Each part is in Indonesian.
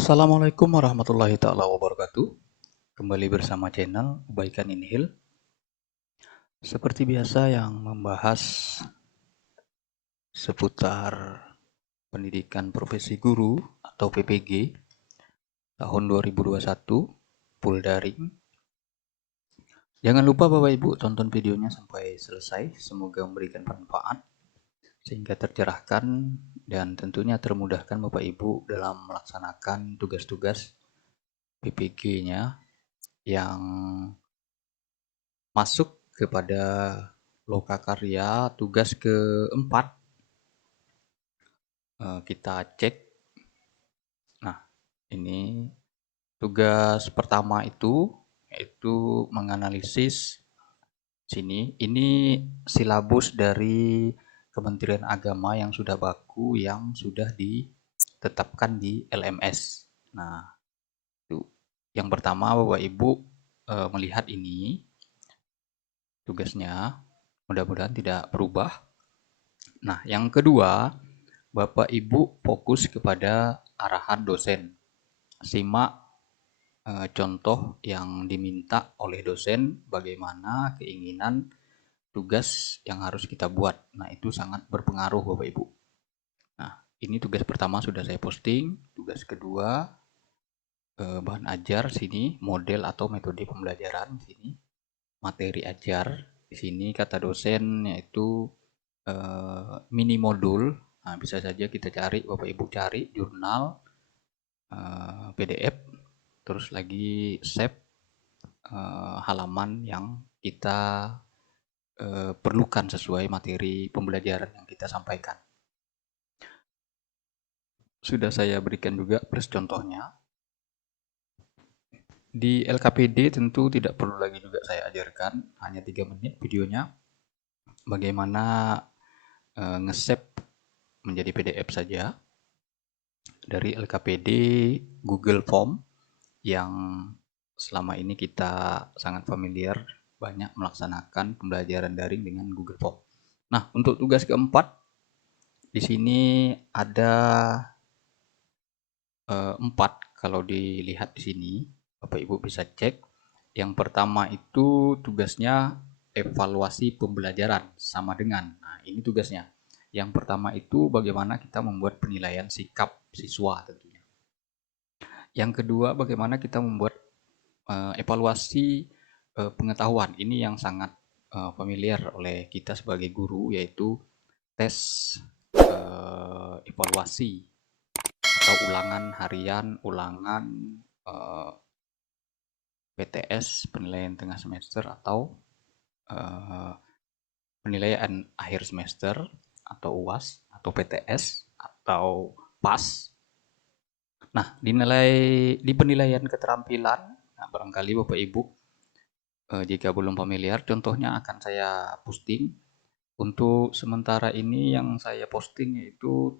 Assalamualaikum warahmatullahi taala wabarakatuh. Kembali bersama channel Kebaikan Inhil. Seperti biasa yang membahas seputar pendidikan profesi guru atau PPG tahun 2021 full daring. Jangan lupa Bapak Ibu tonton videonya sampai selesai. Semoga memberikan manfaat sehingga tercerahkan dan tentunya termudahkan Bapak Ibu dalam melaksanakan tugas-tugas PPG-nya yang masuk kepada lokakarya tugas keempat. Kita cek. Nah, ini tugas pertama itu yaitu menganalisis sini. Ini silabus dari Kementerian Agama yang sudah baku, yang sudah ditetapkan di LMS. Nah, itu yang pertama Bapak Ibu melihat ini tugasnya, mudah-mudahan tidak berubah. Nah, yang kedua, Bapak Ibu fokus kepada arahan dosen. Simak contoh yang diminta oleh dosen, bagaimana keinginan tugas yang harus kita buat. Nah, itu sangat berpengaruh Bapak Ibu. Nah, ini tugas pertama sudah saya posting. Tugas kedua, bahan ajar sini, model atau metode pembelajaran sini. Materi ajar di sini kata dosen yaitu mini modul. Nah, bisa saja kita cari, Bapak Ibu cari jurnal PDF, terus lagi save halaman yang kita perlukan sesuai materi pembelajaran yang kita sampaikan. Sudah saya berikan juga plus contohnya. Di LKPD tentu tidak perlu lagi juga saya ajarkan, hanya 3 menit videonya. Bagaimana nge-save menjadi PDF saja dari LKPD Google Form yang selama ini kita sangat familiar banyak melaksanakan pembelajaran daring dengan Google Form. Nah, untuk tugas keempat di sini ada 4 kalau dilihat di sini, Bapak Ibu bisa cek. Yang pertama itu tugasnya evaluasi pembelajaran sama dengan. Nah, ini tugasnya. Yang pertama itu bagaimana kita membuat penilaian sikap siswa tentunya. Yang kedua, bagaimana kita membuat evaluasi pengetahuan. Ini yang sangat familiar oleh kita sebagai guru, yaitu tes evaluasi atau ulangan harian, ulangan PTS, penilaian tengah semester, atau penilaian akhir semester, atau UAS, atau PTS, atau PAS. Nah, di penilaian keterampilan, nah, barangkali Bapak Ibu jika belum familiar, contohnya akan saya posting. Untuk sementara ini yang saya posting yaitu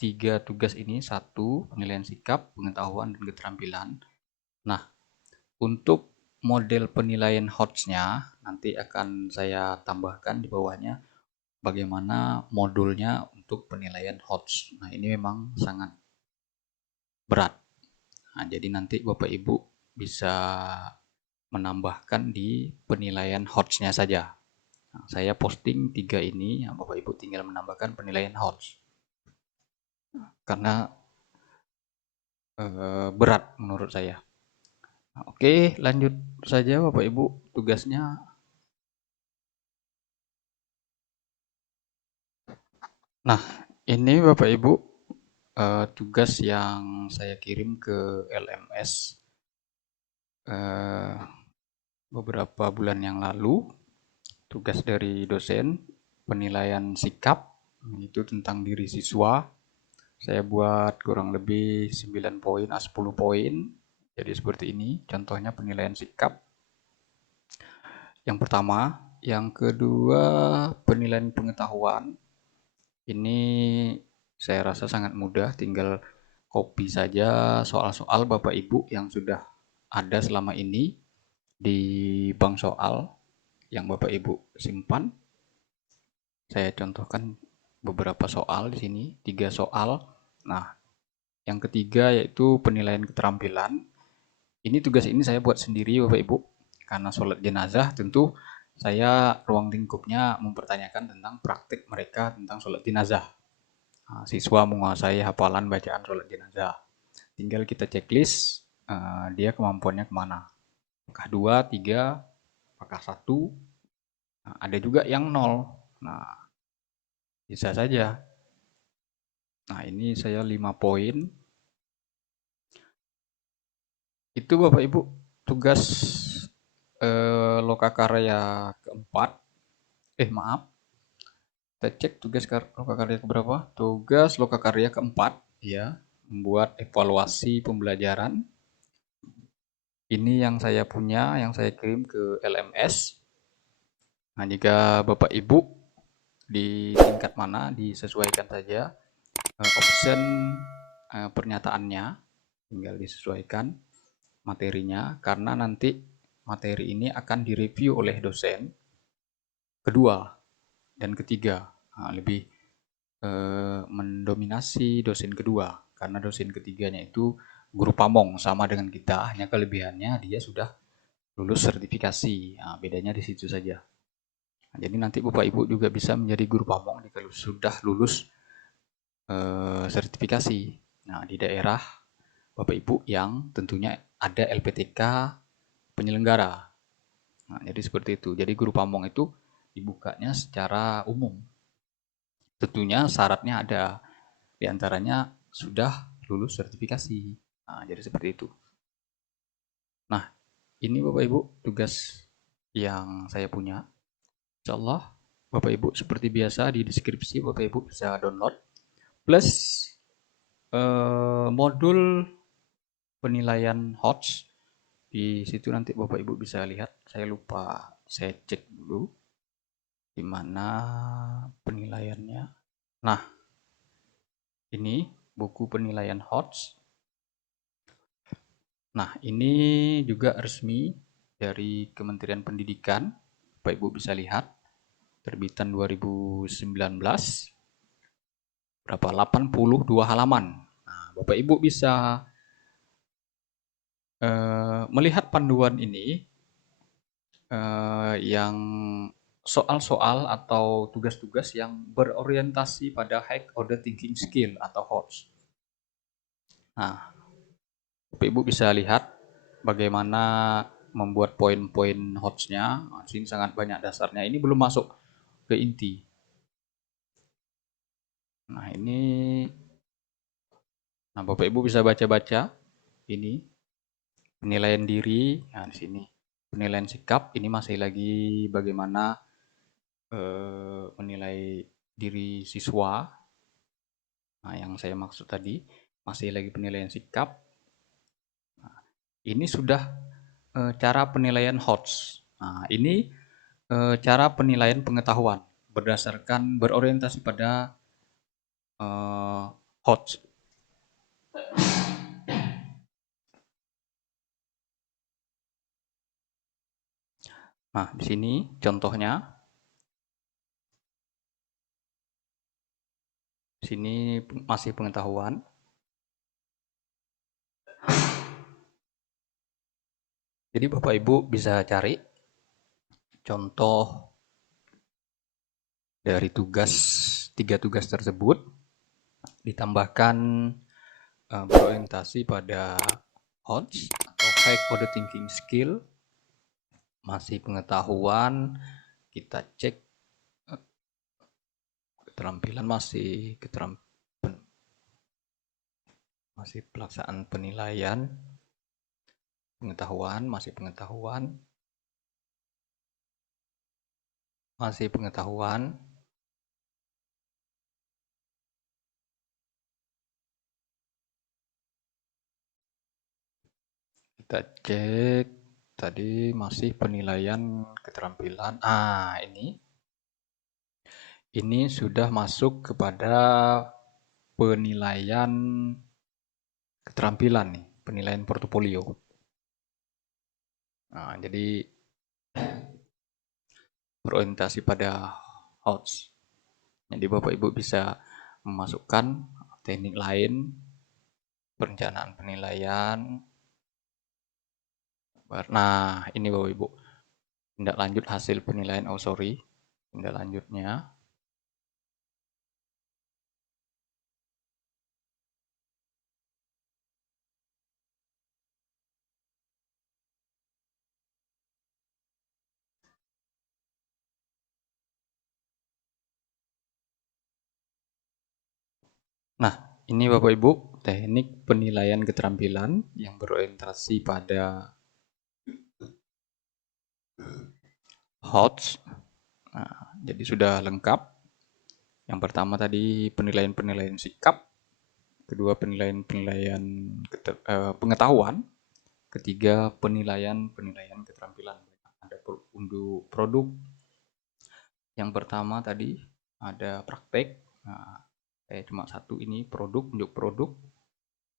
3 tugas ini. 1, penilaian sikap, pengetahuan, dan keterampilan. Nah, untuk model penilaian HOTS-nya nanti akan saya tambahkan di bawahnya bagaimana modulnya untuk penilaian HOTS. Nah, ini memang sangat berat. Nah, jadi nanti Bapak Ibu bisa menambahkan di penilaian HOTS-nya saja. Nah, saya posting 3 ini, ya, Bapak Ibu tinggal menambahkan penilaian HOTS. Karena berat menurut saya. Nah, oke, lanjut saja Bapak Ibu tugasnya. Nah, ini Bapak Ibu tugas yang saya kirim ke LMS beberapa bulan yang lalu. Tugas dari dosen, penilaian sikap, itu tentang diri siswa. Saya buat kurang lebih 9 poin, 10 poin. Jadi seperti ini, contohnya penilaian sikap. Yang pertama, yang kedua penilaian pengetahuan. Ini saya rasa sangat mudah, tinggal copy saja soal-soal Bapak Ibu yang sudah ada selama ini di bank soal yang Bapak Ibu simpan. Saya contohkan beberapa soal di sini, 3 soal. Nah, Yang ketiga yaitu penilaian keterampilan. Ini tugas ini saya buat sendiri Bapak Ibu. Karena sholat jenazah tentu saya ruang lingkupnya mempertanyakan tentang praktik mereka tentang sholat jenazah. Nah, siswa menguasai hafalan bacaan sholat jenazah. Tinggal kita checklist dia kemampuannya kemana. Apakah 2, 3, apakah 1. Nah, ada juga yang 0. Nah, bisa saja. Nah, ini saya 5 poin. Itu Bapak Ibu tugas lokakarya keempat. Maaf. Kita cek tugas lokakarya keberapa? Tugas lokakarya keempat, ya, membuat evaluasi pembelajaran. Ini yang saya punya, yang saya kirim ke LMS. Nah, jika Bapak Ibu di tingkat mana disesuaikan saja option pernyataannya, tinggal disesuaikan materinya, karena nanti materi ini akan direview oleh dosen kedua dan ketiga. Nah, lebih mendominasi dosen kedua, karena dosen ketiganya itu guru pamong sama dengan kita, hanya kelebihannya dia sudah lulus sertifikasi. Nah, bedanya di situ saja. Nah, jadi nanti Bapak Ibu juga bisa menjadi guru pamong jika sudah lulus sertifikasi. Nah, di daerah Bapak Ibu yang tentunya ada LPTK penyelenggara. Nah, jadi seperti itu. Jadi guru pamong itu dibukanya secara umum. Tentunya syaratnya ada. Di antaranya sudah lulus sertifikasi. Nah, jadi seperti itu. Nah, ini Bapak Ibu tugas yang saya punya. Insya Allah Bapak Ibu seperti biasa di deskripsi Bapak Ibu bisa download. Plus modul penilaian HOTS. Di situ nanti Bapak Ibu bisa lihat. Saya lupa, saya cek dulu di mana penilaiannya. Nah, ini buku penilaian HOTS. Nah, ini juga resmi dari Kementerian Pendidikan. Bapak Ibu bisa lihat terbitan 2019. Berapa? 82 halaman. Nah, Bapak Ibu bisa melihat panduan ini yang soal-soal atau tugas-tugas yang berorientasi pada high order thinking skill atau HOTS. Nah, Bapak Ibu bisa lihat bagaimana membuat poin-poin HOTS-nya. Nah, sini sangat banyak dasarnya. Ini belum masuk ke inti. Nah, ini Bapak Ibu bisa baca-baca ini penilaian diri. Nah, di sini penilaian sikap ini masih lagi bagaimana menilai diri siswa. Nah, yang saya maksud tadi masih lagi penilaian sikap. Nah, ini sudah cara penilaian HOTS. Nah, ini cara penilaian pengetahuan berdasarkan berorientasi pada HOTS. Nah, di sini contohnya. Di sini masih pengetahuan. Jadi Bapak Ibu bisa cari contoh dari tiga tugas tersebut, ditambahkan berorientasi pada HOTS atau High Order Thinking Skill, masih pengetahuan, kita cek keterampilan masih pelaksanaan penilaian, pengetahuan, masih pengetahuan. Kita cek tadi masih penilaian keterampilan. Ini sudah masuk kepada penilaian keterampilan nih, penilaian portofolio. Nah, jadi berorientasi pada HOTS. Jadi Bapak Ibu bisa memasukkan teknik lain perencanaan penilaian. Nah, ini Bapak Ibu, tindak lanjut hasil penilaian, tindak lanjutnya. Nah, ini Bapak Ibu, teknik penilaian keterampilan yang berorientasi pada HOTS. Nah, jadi sudah lengkap. Yang pertama tadi penilaian-penilaian sikap, kedua penilaian-penilaian pengetahuan, ketiga penilaian-penilaian keterampilan. Ada untuk produk. Yang pertama tadi ada praktek. Nah, cuma satu ini unjuk produk.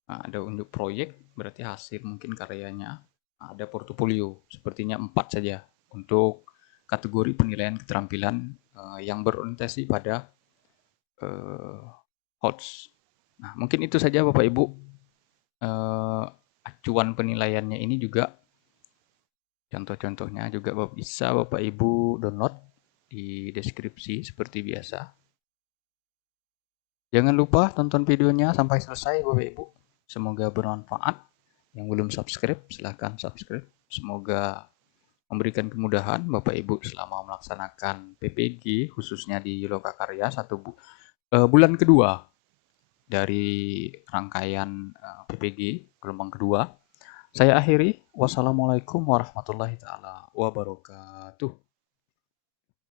Nah, ada unjuk proyek, berarti hasil mungkin karyanya. Ada portofolio, sepertinya 4 saja untuk kategori penilaian keterampilan yang berorientasi pada HOTS. Nah, mungkin itu saja Bapak Ibu. Acuan penilaiannya ini juga, contoh-contohnya juga bisa Bapak Ibu download di deskripsi seperti biasa. Jangan lupa tonton videonya sampai selesai Bapak Ibu. Semoga bermanfaat. Yang belum subscribe, silahkan subscribe. Semoga memberikan kemudahan Bapak Ibu selama melaksanakan PPG, khususnya di Lokakarya bulan kedua dari rangkaian PPG gelombang kedua. Saya akhiri. Wassalamualaikum warahmatullahi taala wabarakatuh.